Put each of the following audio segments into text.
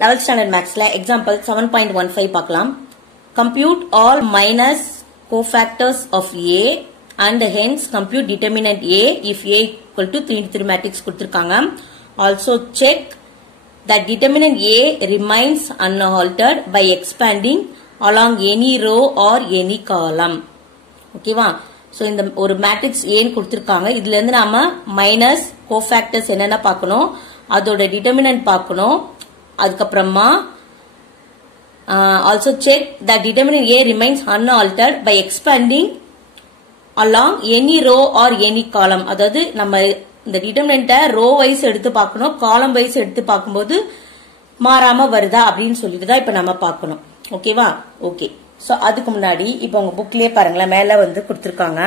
11th standard mathsல example 7.15 பார்க்கலாம். Compute all minus cofactors of A and hence compute determinant A if A equal to 3 matrix கொடுத்திருக்காங்க. Also check that determinant A remains unaltered by expanding along any row or any column. ஓகேவா? So இந்த ஒரு matrix A கொடுத்திருக்காங்க. இதுல இருந்து நாம minus cofactors என்னென்ன பார்க்கணும், அதோட டிட்டர்மினன்ட் பார்க்கணும். அதுக்கப்புறமா also check that determinant A remains unaltered by expanding along any row or any column. அதாவது நம்ம இந்த டிட்டர்மினன்ட்டை ரோ வைஸ் எடுத்து பார்க்கணும், காலம் வைஸ் எடுத்து பார்க்கும்போது மாறாம வருதா அப்படின்னு சொல்லிட்டு தான் இப்ப நம்ம பார்க்கணும். ஓகேவா? ஓகே. சோ அதுக்கு முன்னாடி இப்ப உங்க புக்லயே பாருங்களேன், மேல வந்து கொடுத்திருக்காங்க.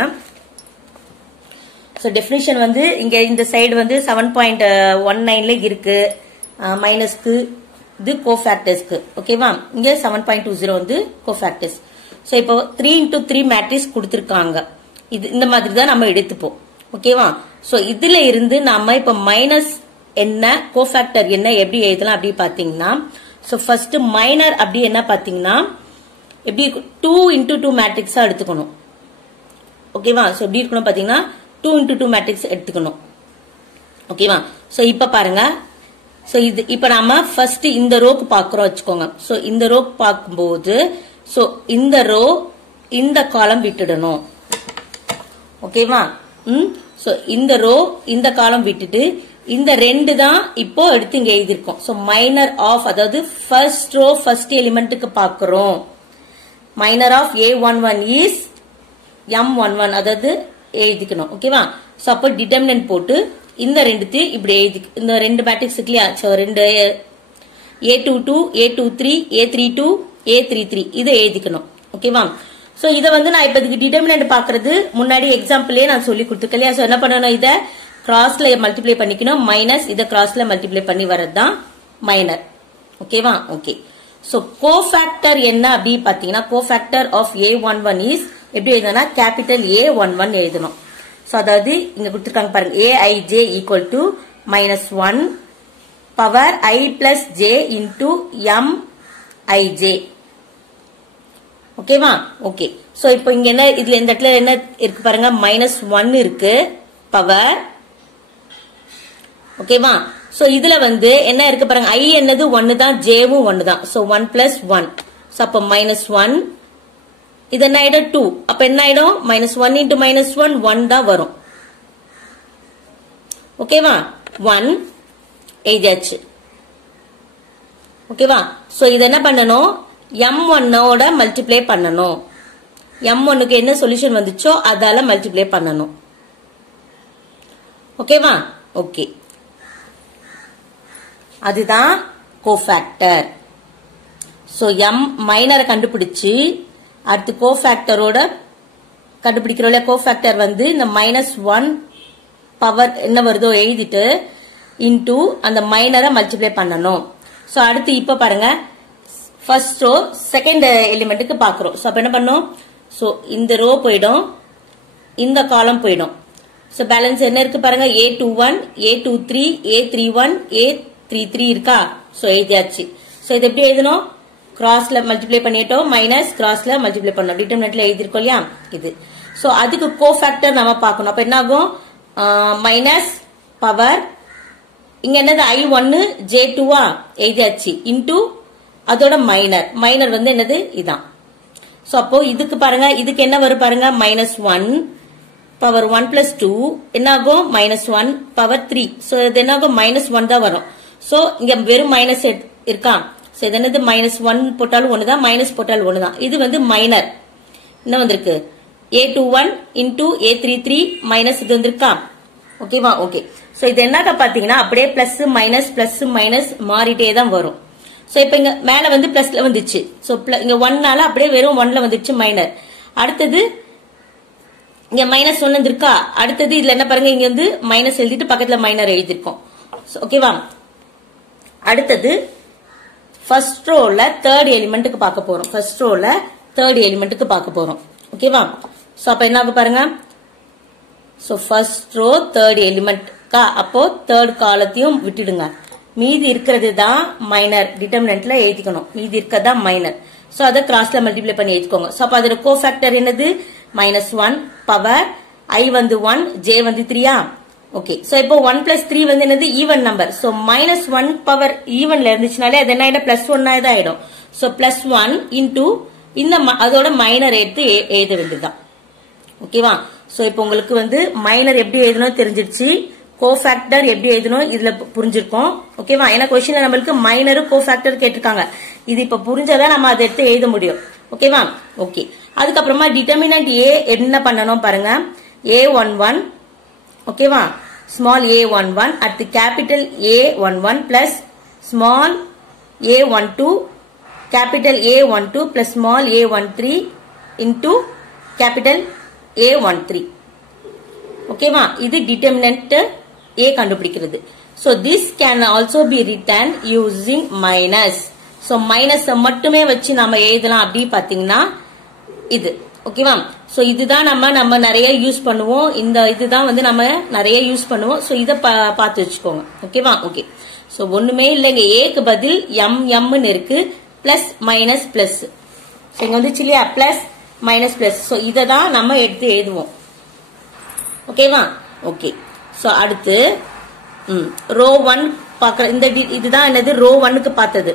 சோ டெஃபினிஷன் வந்து இங்க இந்த சைடு வந்து 7.19ல இருக்கு, மைனஸ்க்கு இது கோஃபேக்டர்ஸ்க்கு. ஓகேவா? இங்க 7.20 வந்து கோஃபேக்டர்ஸ். சோ இப்போ 3 into 3 மேட்ரிக்ஸ் கொடுத்திருக்காங்க. இது இந்த மாதிரி தான் நம்ம எடுத்துப்போம். ஓகேவா? சோ இதுல இருந்து நாம இப்ப மைனஸ் என்ன, கோஃபேக்டர் என்ன எப்படி எழுதலாம் அப்படி பாத்தீங்கன்னா, சோ ஃபர்ஸ்ட் மைனர் அப்படி என்ன பாத்தீங்கன்னா எப்படி 2 into 2 மேட்ரிக்ஸா எடுத்துக்கணும். ஓகேவா? சோ எப்படி இருக்கணும் பாத்தீங்கன்னா 2 into 2 மேட்ரிக்ஸ் எடுத்துக்கணும். ஓகேவா? சோ இப்ப பாருங்க, சோ இது இப்ப நாம ஃபர்ஸ்ட் இந்த ரோக்கு பாக்குறோம் வச்சுக்கோங்க. சோ இந்த ரோக்கு பார்க்கும்போது சோ இந்த ரோ இந்த காலம் விட்டுடணும். ஓகேவா? சோ இந்த ரோ இந்த காலம் விட்டுட்டு இந்த ரெண்டு தான் இப்போ எடுத்து இங்க எழுதிருக்கோம். சோ மைனர் ஆஃப், அதாவது ஃபர்ஸ்ட் ரோ ஃபர்ஸ்ட் எலிமெண்ட்டுக்கு பாக்குறோம். Minor of A11 is M11, அதாவது எழுதிக்கணும். ஓகேவா? சோ அப்போ டிட்டர்மினன்ட் போட்டு இந்த ரெண்டுத்தையும் இப்படி எழுதி, இந்த ரெண்டு மேட்ரிக்ஸ் இல்லையா, சோ ரெண்டு A22 A23 A32 A33 இதை எழுதிக்கணும். ஓகேவா? சோ இத வந்து நான் இப்ப இதுக்கு டிட்டர்மினன்ட் பாக்குறது முன்னாடி எக்ஸாம்பிளே நான் சொல்லி கொடுத்துருக்கேன். சோ என்ன பண்ணணும், இத கிராஸ்ல மல்டிப்ளை பண்ணிக்கணும், மைனஸ் இத கிராஸ்ல மல்டிப்ளை பண்ணி வரதுதான் மைனர். ஓகேவா? ஓகே. சோ கோஃபேக்டர் என்ன அப்படி பாத்தீங்கன்னா, கோஃபேக்டர் ஆஃப் A11 இஸ் எப்படி எழுதணும்னா கேபிட்டல் A11 எழுதணும். சோ அதாவது இங்க கொடுத்திருக்காங்க பாருங்க, Aij equal to -1 power I plus J into Mij. ஓகேவா? ஓகே. சோ இப்போ இங்க என்ன, இதுல இந்த இடத்துல என்ன இருக்கு பாருங்க, -1 இருக்கு பவர். ஓகேவா? சோ இதுல வந்து என்ன இருக்கு பாருங்க, I என்னது 1 தான், Jவும் 1 தான். So 1 plus 1. சோ அப்ப -1 இது என்ன ஆயிடும் 2. அப்ப என்ன ஆயிடும், -1 into -1 1 தான் வரும். ஓகேவா? 1 எழுதியாச்சு. ஓகேவா? சோ இது என்ன பண்ணணும், M1 ஓட மல்டிப்ளை பண்ணணும். M1க்கு என்ன சொல்யூஷன் வந்துச்சோ அதால மல்டிப்ளை பண்ணணும். ஓகேவா? ஓகே. அதுதான் கோஃபேக்டர். சோ M மைனரை கண்டுபிடிச்சு அடுத்து கோஃபேக்டரோட கண்டுபிடிக்கிறோம். கோஃபேக்டர் வந்து இந்த -1 பவர் என்ன வருதோ எழுதிட்டு இன்டூ அந்த மைனரை மல்டிப்ளை பண்ணணும். சோ அடுத்து இப்ப பாருங்க, ஃபர்ஸ்ட் ரோ செகண்ட் எலிமெண்ட்டுக்கு பாக்குறோம். சோ அப்ப என்ன பண்ணும், சோ இந்த ரோ போயிடும், இந்த காலம் போயிடும். சோ பேலன்ஸ் என்ன இருக்கு பாருங்க, A21 A23 A31 A33 இருக்கா. சோ எழுதியாச்சு. சோ இது எப்படி எழுதணும், கிராஸ்ல மல்டிப்ளை பண்ணிட்டோம், மைனஸ் கிராஸ்ல மல்டிப்ளை பண்ணோம், டிட்டர்மினன்ட்ல எழுதிருக்கோம் இல்லையா இது. சோ அதுக்கு கோஃபேக்டர் நாம பார்க்கணும். அப்ப என்ன ஆகும், மைனஸ் பவர் இங்க என்னது I1 J2 எழுதியாச்சு இன்டூ அதோட மைனர் வந்து என்னது இதான். சோ அப்போ இதுக்கு பாருங்க, இதுக்கு என்ன வரும் பாருங்க, -1 பவர் 1 பிளஸ் 2 என்ன ஆகும், -1 பவர் 3. சோ இது என்ன ஆகும், -1 தான் வரும். சோ இங்க வெறும் மைனஸ் இருக்கா. சோ இது என்னது, -1 போட்டாலும் ஒண்ணுதான், மைனஸ் போட்டாலும் ஒண்ணுதான். இது வந்து மைனர் என்ன வந்திருக்கு, A21 இன்டூ A33 மைனஸ் இது வந்திருக்கா. ஓகேவா? ஓகே. சோ இது என்னக்கா பாத்தீங்கன்னா அப்படியே பிளஸ் மைனஸ் மாறிட்டே தான் வரும். சோ இப்ப இங்க மேல வந்து பிளஸ்ல வந்துச்சு. சோ இங்க 1னால அப்படியே வெறும் 1ல வந்துச்சு மைனர். அடுத்தது இங்க -1 வந்திருக்கா. அடுத்தது இதுல என்ன பாருங்க, இங்க வந்து மைனஸ் எழுதிட்டு பக்கத்துல மைனர் எழுதிருக்கோம். ஓகேவா? அடுத்தது ஃபர்ஸ்ட் ரோல தேர்ட் எலிமெண்ட்டுக்கு பார்க்க போறோம். ஃபர்ஸ்ட் ரோல தேர்ட் எலிமெண்ட்டுக்கு பார்க்க போறோம். ஓகேவா? சோ அப்ப என்ன ஆகும் பாருங்க, so first row third element அப்போ தேர்ட் காலத்தையும் விட்டுடுங்க. மீதி இருக்கிறது தான் மைனர். டிட்டர்மினன்ட்ல எழுதிக்கணும். மீதி இருக்கிறது தான் மைனர். சோ அதை கிராஸ்ல மல்டிப்ளை பண்ணி எழுதிக்கோங்க. சோ அப்ப அதோட கோஃபேக்டர் என்னது? -1 பவர் I வந்து 1, J வந்து 3. ஓகே. சோ இப்போ 1 + 3 வந்து என்னது? Even number. சோ -1 பவர் ஈவன்ல இருந்துச்சுனாலே அது என்ன ஆயிடும்? +1 ஆயிடும். சோ +1 இன்டு இந்த அதோட மைனர் எடுத்து எழுத வேண்டியதுதான். ஓகேவா? சோ இப்போ உங்களுக்கு வந்து மைனர் எப்படி எழுதணும் தெரிஞ்சிருச்சு. கோஃபேக்டர் எப்படி எழுதணும் இதுல புரிஞ்சிருக்கும். ஓகேவா? ஏன்னா क्वेश्चनல நமக்கு மைனர் கோஃபேக்டர் கேட்டிருக்காங்க. இது இப்ப புரிஞ்சாதான் நம்ம அதை எடுத்து எழுத முடியும். ஓகேவா? ஓகே. அதுக்கப்புறமா டிட்டர்மினன்ட் A என்ன பண்ணணும் பாருங்க. A11 ஓகேவா? Small a11 at the capital A11 plus small a12 capital A12 plus small a13 into capital A13. ஓகேவா? இது டிட்டர்மினன்ட் A கண்டுபிடிக்கிறது. So this can also be written using minus. So minus மட்டுமே வச்சு நாம எழுதலாம். அப்படி பாத்தீங்கன்னா இது ஓகேவா? சோ இதுதான் நம்ம நிறைய யூஸ் பண்ணுவோம். இந்த இதுதான் வந்து நம்ம நிறைய யூஸ் பண்ணுவோம். சோ இத பார்த்து வச்சுக்கோங்க. ஓகேவா? ஓகே. சோ ஒண்ணுமே இல்லைங்க. ஏக்கு பதில் m இருக்கு. Plus minus plus. சோ இங்க வந்து இல்லையா? Plus minus plus. சோ இத தான் நம்ம எடுத்து எழுதுவோம். ஓகேவா? ஓகே. சோ அடுத்து ரோ 1 பார்க்கற இந்த இதுதான் என்னது? ரோ 1க்கு பார்த்தது.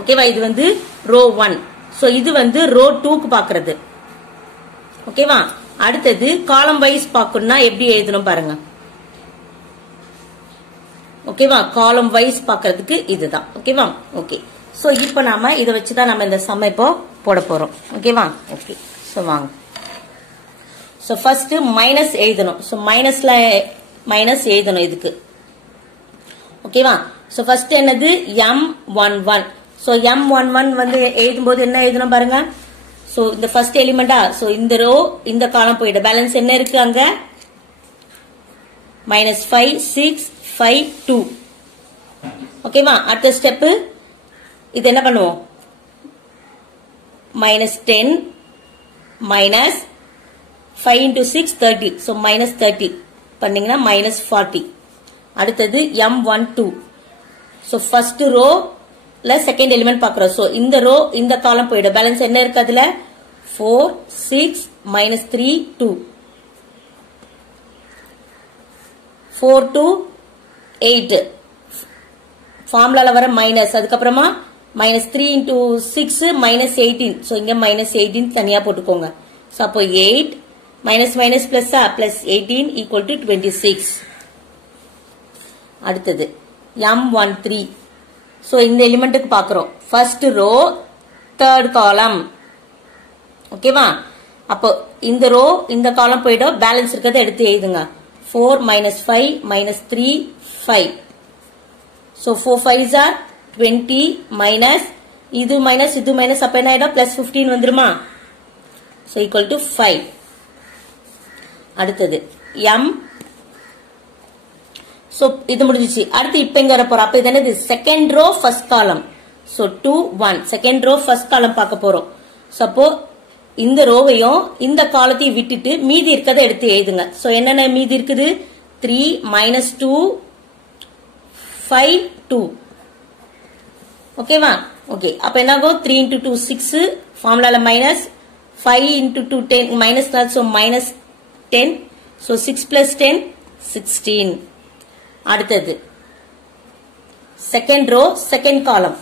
ஓகேவா? இது வந்து ரோ 1. சோ இது வந்து ரோ 2க்கு பார்க்கிறது. ஓகேவா? அடுத்தது காலம் வைஸ் பார்க்கணும்னா எப்படி எழுதணும் பாருங்க. ஓகேவா? காலம் வைஸ் பார்க்கிறதுக்கு இதுதான். ஓகேவா? ஓகே. சோ இப்போ நாம இத வச்சு தான் நம்ம இந்த சம் இப்போ போட போறோம். ஓகேவா? ஓகே. சோ வாங்க. சோ ஃபர்ஸ்ட் மைனஸ் எழுதணும். சோ மைனஸ்ல மைனஸ் எழுதணும் இதுக்கு. ஓகேவா? சோ ஃபர்ஸ்ட் என்னது? m11. சோ m11 வந்து எழுதும்போது என்ன எழுதணும் பாருங்க. சோ இந்த ஃபர்ஸ்ட் எலிமெண்டா? சோ இந்த ரோ இந்த காலம் போயிடும். பேலன்ஸ் என்ன இருக்கு அங்க? -5 6 5 2. ஓகேவா? அடுத்த ஸ்டெப் இது என்ன பண்ணுவோம்? -10 minus 5 into 6 30. So minus 30 பண்ணீங்கன்னா -40. அடுத்தது m12. So first row ல செகண்ட் எலிமெண்ட் பார்க்கிறோம். So இந்த ரோ இந்த காலம் போயிடும். பேலன்ஸ் என்ன இருக்கு அதுல? 4 6 -3 2. 4 to 8 ஃபார்முலால வர மைனஸ். அதுக்கப்புறமா -3 into 6 -18. So இங்க -18 தனியா போட்டுக்கோங்க. So அப்போ 8 minus minus plus plus 18 equal to 26. அடுத்தது m13. So இந்த எலிமெண்ட்டுக்கு பார்க்கிறோம். ஃபர்ஸ்ட் ரோ தேர்ட் காலம். ஓகேவா? அப்போ இந்த ரோ இந்த காலம் போய்டும். பேலன்ஸ் இருக்கிறத எடுத்து எழுதுங்க. 4 -5 -3 5. So 4 5s are 20 minus இது மைனஸ் அப்ப என்ன ஆயிடும்? பிளஸ் 15 வந்துருமா? So equal to 5. அடுத்தது m. சோ இது முடிஞ்சிச்சு. அடுத்து இப்ப இங்க வர போறோம். அப்ப இது என்னது? Second row first column. So 2 1 second row first column பார்க்க போறோம். சப்போ இந்த ரோவையும் இந்த காலத்தையும் விட்டுட்டு மீதி இருக்கதை எடுத்து எழுதுங்க. சோ என்னென்ன மீதி இருக்குது? 3 -2 5 2. ஓகேவா? ஓகே. அப்ப என்ன ஆகும்? 3 into 2 6. ஃபார்முலால minus. 5 into 2 10 minus that. So minus 10. So 6 plus 10 16. அடுத்தது second row second column.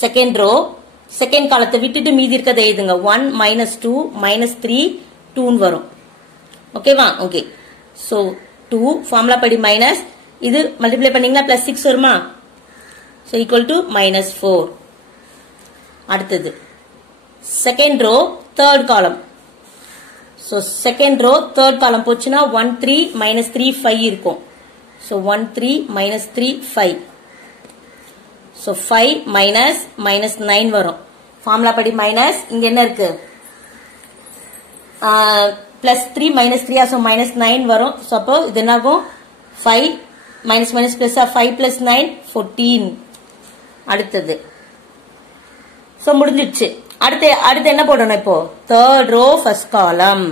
Second row second காலத்தை விட்டுட்டு மீதி இருக்கதை எழுதுங்க. 1 -2 -3 2 வரும். ஓகேவா? ஓகே. சோ 2 ஃபார்முலா படி மைனஸ். இது மல்டிப்ளை பண்ணீங்கன்னா பிளஸ் 6 வருமா? So equal to -4. அடுத்தது second row third column. So second row third column போச்சுனா 1 3 -3 5 இருக்கும். So 1 3 -3 5. So 5 -9 வரும். ஃபார்முலா படி மைனஸ். இங்க என்ன இருக்கு? +3 -3 so -9 வரும். So அப்போ இது என்னாகும்? 5 -+ 5 + 9 14. அடுத்தது so முடிஞ்சிடுச்சு. அடுத்து என்ன போடணும் இப்போ? Third row first column.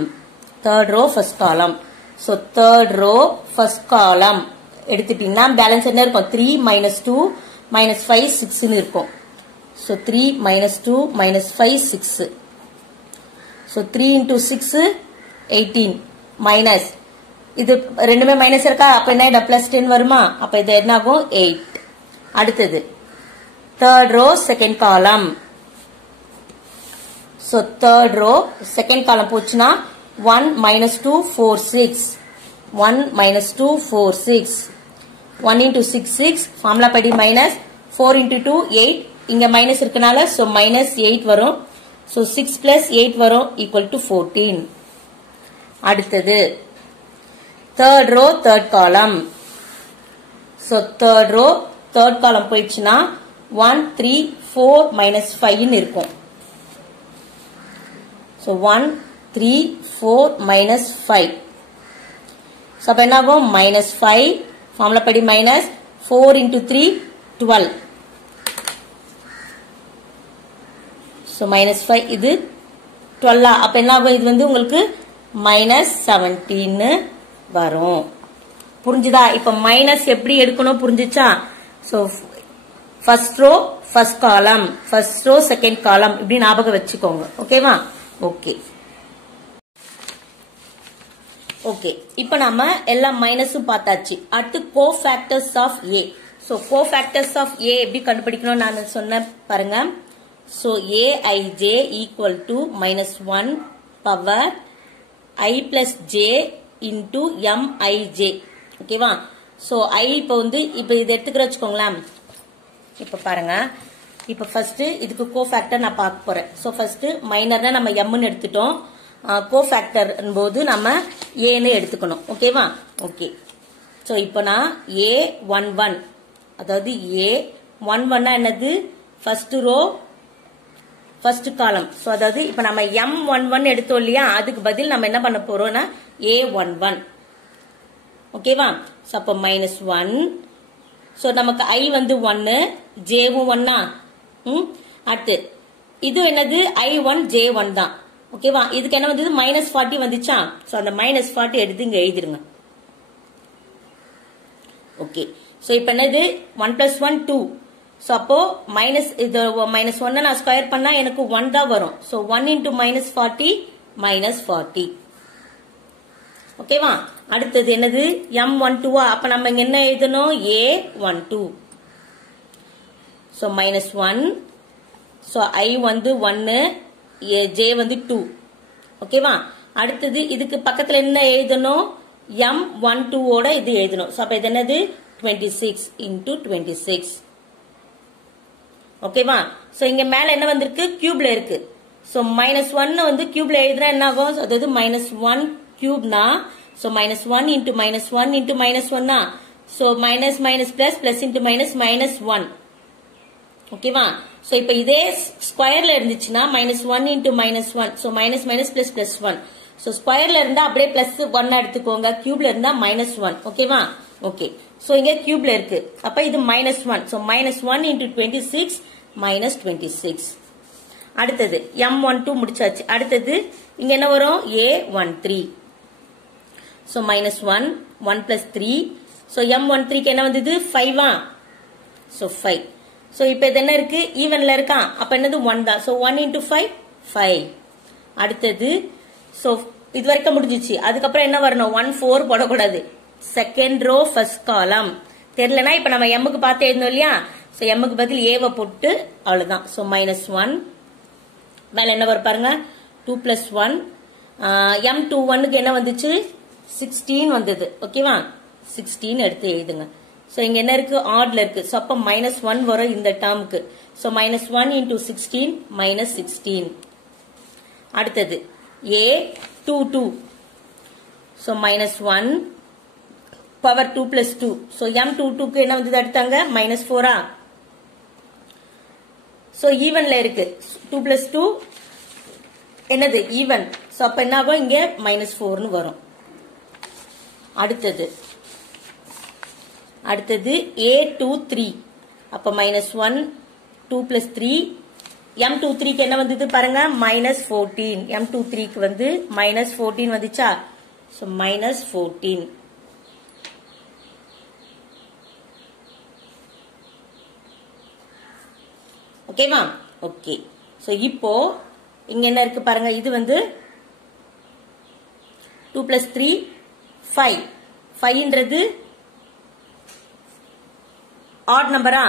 Third row first column. So third row first column எடுத்துட்டீங்கன்னா பேலன்ஸ் என்ன இருக்கும் 3 minus 2 minus 5 6 ன்னு இருக்கும். So 3 minus 2 minus 5 6. So 3 into 6 18 minus இது ரெண்டுமே மைனஸ் இருக்கா அப்ப என்ன பிளஸ் 10 வருமா அப்ப இது என்ன ஆகும் 8. அடுத்தது third row second column. So third row second column போச்சுனா 1 minus 2 4 6 1 minus 2 4 6 1 into 6 6 formula படி minus 4 into 2 8 இங்க minus இருக்கனால so minus 8 வரும். So 6 plus 8 வரும் equal to 14. அடுத்தது third row third column. So third row third column போயிடுச்சுனா 1 3 4 minus 5 ன்னு இருக்கும். So 1 3 4 minus 5. So அப்ப என்ன ஆகும் minus 5 formula படி minus 4 into 3 12. So minus 5 இது 12 அப்ப என்ன ஆகும் இது வந்து உங்களுக்கு minus 17 வரும். புரிஞ்சுதா இப்ப மைனஸ் எப்படி எடுக்கணும் புரிஞ்சுச்சா so first row first column first row second column இப்படி ஞாபகம் வச்சுக்கோங்க ஓகேவா ஓகே ஓகே இப்போ நாம எல்லா மைனஸும் பார்த்தாச்சு அடுத்து cofactors of A so cofactors of A எப்படி கண்டுபிடிக்கணும் நான் சொன்னேன் பாருங்க so aij equal to -1 power I plus j into mij ஓகேவா சோ I இப்போ வந்து இப்போ இத எடுத்துக்கிற வச்சுக்கோங்களேன் இப்போ பாருங்க இப்போ ஃபர்ஸ்ட் இதுக்கு கோஃபேக்டர் நான் பார்க்க போறேன் சோ ஃபர்ஸ்ட் மைனர்னா நம்ம m ன்னு எடுத்துட்டோம் கோஃபேக்டர் போது நம்ம a ன்னு எடுத்துக்கணும் ஓகேவா ஓகே சோ இப்போ நான் a11 அதாவது a11 னா என்னது first row first column so அதாவது இப்போ நம்ம m11 எடுத்தோம் இல்லையா அதுக்கு பதில் நம்ம என்ன பண்ண போறோம்னா a11 ஓகேவா சோ அப்ப -1 சோ நமக்கு I வந்து 1 j வும் 1 ஆ அடுத்து இது என்னது I1 j1 தான் ஓகேவா இதுக்கு என்ன வந்தது -40 வந்துச்சா சோ அந்த -40 எடுத்து இங்க எழுதிருங்க ஓகே சோ இப்போ என்னது 1 + 1 2 சோ அப்போ மைனஸ் இது -1 நான் ஸ்கொயர் பண்ணா எனக்கு 1 தான் வரும் சோ 1 into -40 -40 ஓகேவா அடுத்து என்னது m12 அப்ப நம்ம இங்க என்ன எழுதணும் a12 சோ -1 சோ I வந்து 1 j வந்து 2 ஓகேவா அடுத்து இதுக்கு பக்கத்துல என்ன எழுதணும் m12 ஓட இது எழுதணும் சோ அப்ப இது என்னது 26 into 26 ஓகேவா சோ இங்க மேல என்ன வந்திருக்கு கியூப்ல இருக்கு சோ -1 வந்து கியூப்ல எழுதுனா என்ன ஆகும் அதாவது -1 cube na so -1 into -1 into -1 na so minus plus plus into minus -1 ஓகேவா சோ இப்போ இதே ஸ்கொயர்ல இருந்துச்சுனா -1 into -1 so minus plus plus 1 so ஸ்கொயர்ல இருந்தா அப்படியே plus 1 எடுத்துக்கோங்க கியூப்ல இருந்தா -1 ஓகேவா ஓகே சோ இங்க கியூப்ல இருக்கு அப்ப இது -1 so -1 into 26 -26 அடுத்து m12 முடிச்சாச்சு அடுத்து இங்க என்ன வரும் a13 so -1 1 plus 3 so m13 க்கு என்ன வந்தது 5 ஆ so 5 so இப்போ இது என்ன இருக்கு ஈவன்ல இருக்கா அப்ப என்னது 1 தான் so 1 into 5 5 அடுத்து so இது வரைக்கும் முடிஞ்சிச்சு அதுக்கு அப்புறம் என்ன வரணும் 1 4 போட கூடாது செகண்ட் ரோ ஃபர்ஸ்ட் காலம் தெரியலனா இப்போ நம்ம m க்கு பார்த்து எழுதணும் இல்லையா so m க்கு பதில் a வ போட்டு அவ்வளவுதான் so -1 மேல என்ன வர பாருங்க 2 plus 1 m21 க்கு என்ன வந்துச்சு 16 வந்தது ஓகேவா 16 எடுத்து எழுதுங்க சோ இங்க என்ன இருக்கு ஆட்ல இருக்கு சோ அப்ப -1 வரும் இந்த டேர்முக்கு சோ -1 into 16 -16 அடுத்து a22 so -1 power 2 plus 2 so m22 க்கு என்ன வந்தது அடுத்தாங்க -4 ஆ சோ ஈவன்ல இருக்கு 2 plus 2 என்னது ஈவன் சோ அப்ப என்ன ஆகும் இங்க -4 ன்னு வரும் அடுத்து a23 அப்ப -1 2 plus 3 m23 க்கு என்ன வந்தது பாருங்க -14 m23 க்கு வந்து -14 வந்துச்சா சோ -14 ஓகேவா? ஓகே. சோ இப்போ இங்க என்ன இருக்கு பாருங்க, இது வந்து 2 plus 3 5. 5ன்றது ஆட் நம்பரா?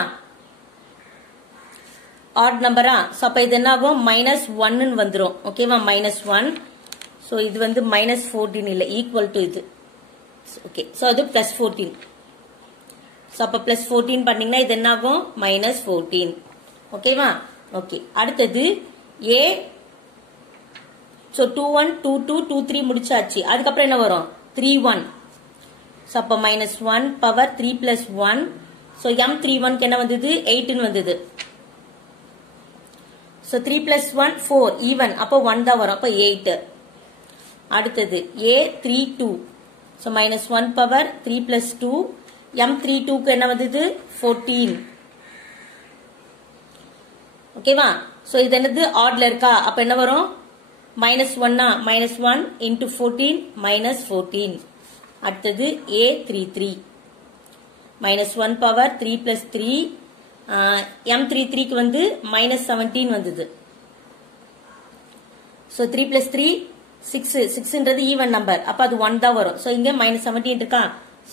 ஆட் நம்பரா? சோ அப்ப இது என்ன ஆகும்? -1 ன்னு வந்துரும். ஓகேவா? -1. சோ இது வந்து -14 இல்ல, ஈக்குவல் டு இது. ஓகே. சோ அது +14. சோ அப்ப +14 பண்ணீங்கன்னா இது என்ன ஆகும்? -14. ஓகேவா? ஓகே. அடுத்தது a. சோ 21 22 23 முடிச்சாச்சு. அதுக்கப்புறம் என்ன வரும்? 31. சோ அப்ப -1 பவர் 3 plus 1. சோ m31 க்கு என்ன வந்தது? 8 ன்னு வந்தது. So 3 plus 1 4 even. அப்ப 1 தான் வரும். அப்ப 8. அடுத்தது a32. So -1 power 3 plus 2. m32 க்கு என்ன வந்தது? 14. ஓகேவா? சோ இது என்னது? ஆட்ல இருக்கா? அப்ப என்ன வரும்? -1 -1 into 14 -14. அடுத்தது a33. -1 power 3 plus 3. m33 க்கு வந்து -17 வந்தது. So 3 plus 3 6. 6ன்றது ஈவன் நம்பர். அப்ப அது 1 தான் வரும். சோ இங்க -17 இருக்கா?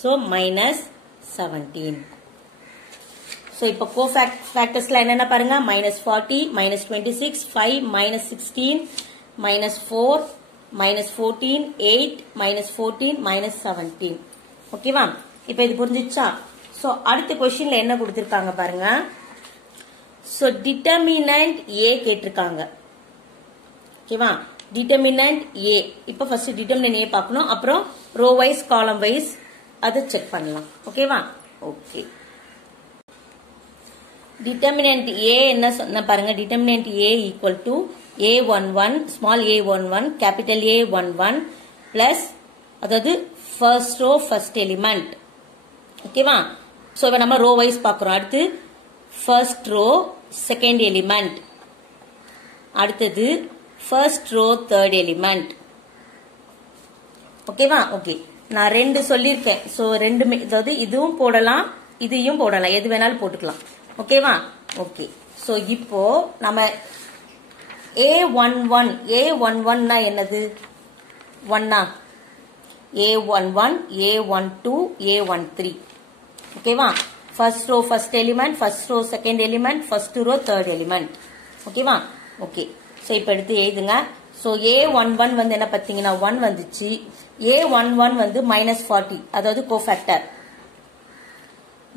சோ -17. சோ இப்போ கோஃபேக்டர்ஸ்ல என்னென்ன பாருங்க? -40 -26 5 -16 -4 -14 8 -14 -17. ஓகேவா? இப்போ இது புரிஞ்சிச்சா? சோ அடுத்த क्वेश्चनல என்ன கொடுத்திருக்காங்க பாருங்க. சோ டிட்டர்மினன்ட் a கேட்டிருக்காங்க. ஓகேவா? Determinant a. இப்போ ஃபர்ஸ்ட் டிட்டர்மினன்ட் a பார்க்கணும். அப்புறம் ரோ வைஸ் காலம் வைஸ் அதை செக் பண்ணலாம். ஓகேவா? ஓகே. டிட்டர்மினன்ட் a என்ன சொன்ன பாருங்க. Determinant a equal to a11 small a11 capital A11 plus அதாவது first row first element. ஓகேவா? சோ இப்ப நம்ம ரோ வைஸ் பார்க்கறோம். அடுத்து first row second element. அடுத்தது first row third element. ஓகேவா? ஓகே. நான் ரெண்டு சொல்லியிருக்கேன். சோ ரெண்டுமே, அதாவது இதுவும் போடலாம் இதையும் போடலாம், எது வேணாலும் போட்டுக்கலாம். ஓகேவா? ஓகே. சோ இப்போ நம்ம A11 னா என்னது? 1 A11 A12 A13. ஓகேவா? First row first element, first row second element, first row third element. ஓகேவா? ஓகே. சோ இப்போ எடுத்து எழுதுங்க. சோ A11 வந்து என்ன பாத்தீங்கன்னா 1 வந்துச்சு. A11 வந்து -40, அதாவது cofactor.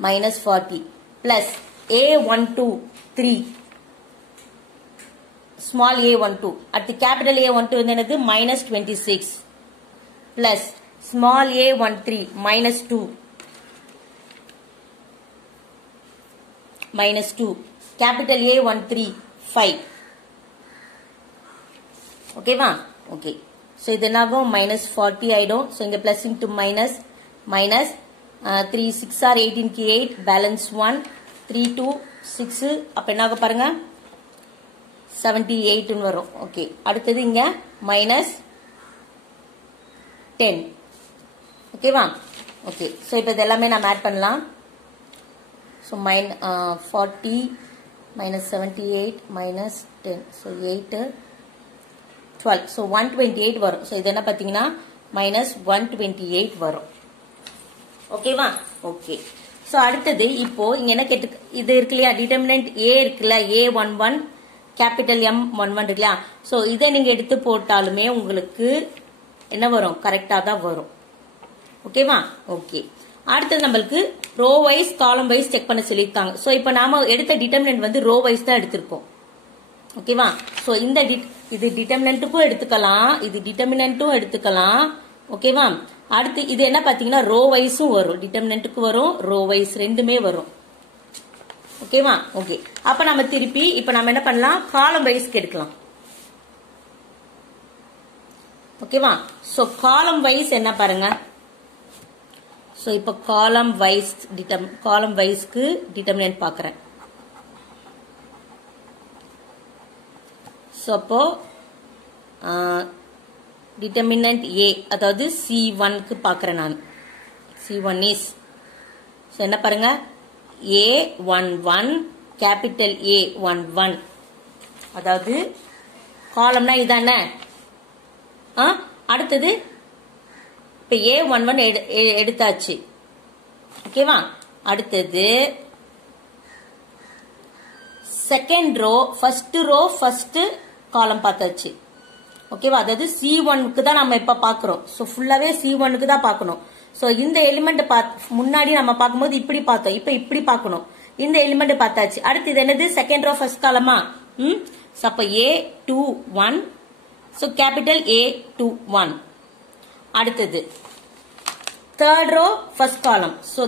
-40 plus A12 3 small a12. அடுத்து கேபிட்டல் A12 வந்து என்னது? -26 plus small a13 -2 capital A13 5. ஓகேவா? ஓகே. சோ இது என்னாகும்? -40 ஆயிடும். சோ இங்க plus into minus minus 3 6 are 18 க்கு 8 பேலன்ஸ் 1 3 2 6. அப்ப என்ன ஆகும் பாருங்க? 78 ன்னு வரும். ஓகே. அடுத்தது இங்க -10. ஓகேவா? ஓகே. சோ இப்போ இதெல்லாமே நாம ஆட் பண்ணலாம். சோ 40 -78 -10. சோ 8 12. சோ 128 வரும். சோ இது என்ன பாத்தீங்கன்னா -128 வரும். ஓகேவா? ஓகே. சோ அடுத்தது இப்போ இங்க என்ன கேட்டு, இது இருக்கு இல்லையா? டிட்டர்மினன்ட் a இருக்குல்ல, A11 கேபிட்டல் M11 இருக்குல்லையா? சோ இதை நீங்க எடுத்து போட்டாலுமே உங்களுக்கு என்ன வரும்? கரெக்டா தான் வரும். ஓகேவா? ஓகே. அடுத்தது நம்மளுக்கு row wise column wise check பண்ண சொல்லியிருக்காங்க. சோ இப்போ நாம எடுத்த டிட்டர்மினன்ட் வந்து ரோ வைஸ் தான் எடுத்திருக்கோம். ஓகேவா? சோ இந்த இது டிட்டர்மினன்ட்டுக்கும் எடுத்துக்கலாம், இது டிட்டர்மினன்ட்டும் எடுத்துக்கலாம். ஓகேவா? அடுத்து இது என்ன பாத்தீங்கன்னா ரோ வைஸும் வரும், டிட்டர்மினன்ட்டுக்கு வரும், ரோ வைஸ் ரெண்டுமே வரும். ஓகேவா? ஓகே. அப்ப நம்ம திருப்பி இப்ப நம்ம என்ன பண்ணலாம்? காலம் வைஸ்க்கு எடுக்கலாம். ஓகேவா? சோ காலம் வைஸ் என்ன பாருங்க. சோ இப்ப காலம் வைஸ்க்கு டிட்டர்மினன்ட் பாக்குறேன். சோ அப்போ டிட்டர்மினன்ட் A, அதாவது C1 க்கு பாக்குறேன் நான். C1 இஸ், சோ என்ன பாருங்க, A11 கேபிட்டல் A11 அதாவது காலம்னா இதானே அடுத்தது இப்ப A11 எடுத்தாச்சு ஓகேவா அடுத்தது செகண்ட் ரோ ஃபர்ஸ்ட் காலம் பார்த்தாச்சு ஓகேவா அதாவது C1 க்கு தான் நம்ம இப்ப பாக்குறோம் சோ ஃபுல்லாவே C1 க்கு தான் பார்க்கணும் சோ இந்த எலிமெண்ட் முன்னாடி நம்ம பார்க்கும்போது இப்படி பார்த்தோம் இப்ப இப்படி பார்க்கணும் இந்த எலிமெண்ட் பார்த்தாச்சு அடுத்து இது என்னது செகண்ட் ரோ ஃபர்ஸ்ட் காலமா சோ அப்ப A21 சோ கேபிட்டல் A21 அடுத்தது third row first column so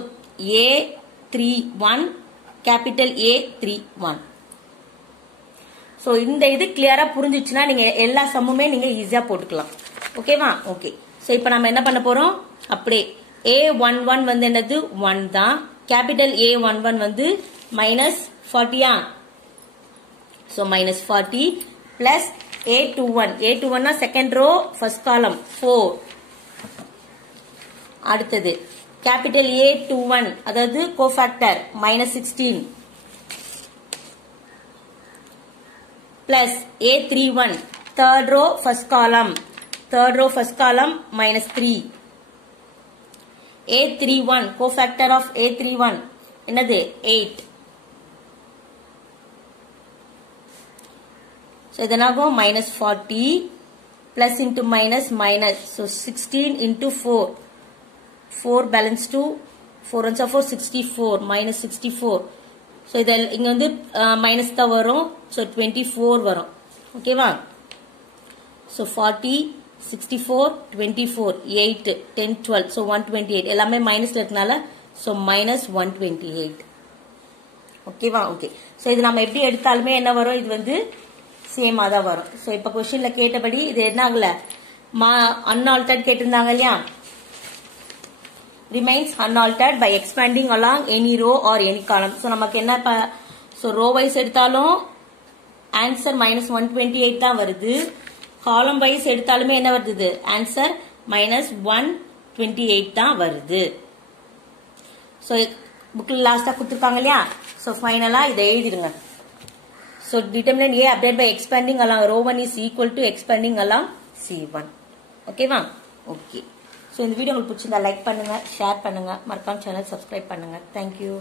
A31 capital A31 so இந்த இது கிளியரா புரிஞ்சிச்சுன்னா நீங்க எல்லா சம்முமே நீங்க ஈஸியா போட்டுக்கலாம் ஓகேவா ஓகே சோ இப்போ நம்ம என்ன பண்ண போறோம் அப்படியே A11 வந்து என்னது 1 தான் கேபிட்டல் A11 வந்து -40 சோ -40 பிளஸ் A21 னா செகண்ட் ரோ ஃபர்ஸ்ட் காலம் 4 அடுத்தது கேபிட்டல் A21 அதாவது cofactor -16 plus A31 third row first column -3 A31 cofactor of A31 என்னது 8 so இதனாகும் -40 plus into minus so 16 into 4 balance to 4 ones are 64 -64 so இதல் இங்க வந்து minus தான் வரும் so 24 வரும் ஓகேவா so 40 64 24 8 10 12 so 128 எல்லாமே மைனஸ்ல இருக்கனால so -128 ஓகேவா ஓகே so இது நாம எப்படி எடுத்தாலுமே என்ன வரும் இது வந்து சேமா தான் வரும் so இப்ப क्वेश्चनல கேட்டபடி இது என்ன ஆகல unaltered கேட்டிருந்தாங்க இல்லையா remains unaltered by expanding along any row or any column so நமக்கு என்ன so row wise எடுத்தாலும் answer -128 தான் வருது column wise எடுத்தாலுமே என்ன வருது answer -128 தான் வருது so bookல லாஸ்டா கொடுத்திருக்காங்க இல்லையா so ஃபைனலா இதை எழுதிடுங்க so determinant A updated by expanding along row 1 is equal to expanding along C1 ஓகேவா ஓகே So, இந்த வீடியோ உங்களுக்கு பிடிச்சிருந்தா லைக் பண்ணுங்க ஷேர் பண்ணுங்க மறக்காம சேனல் சப்ஸ்கிரைப் பண்ணுங்க Thank you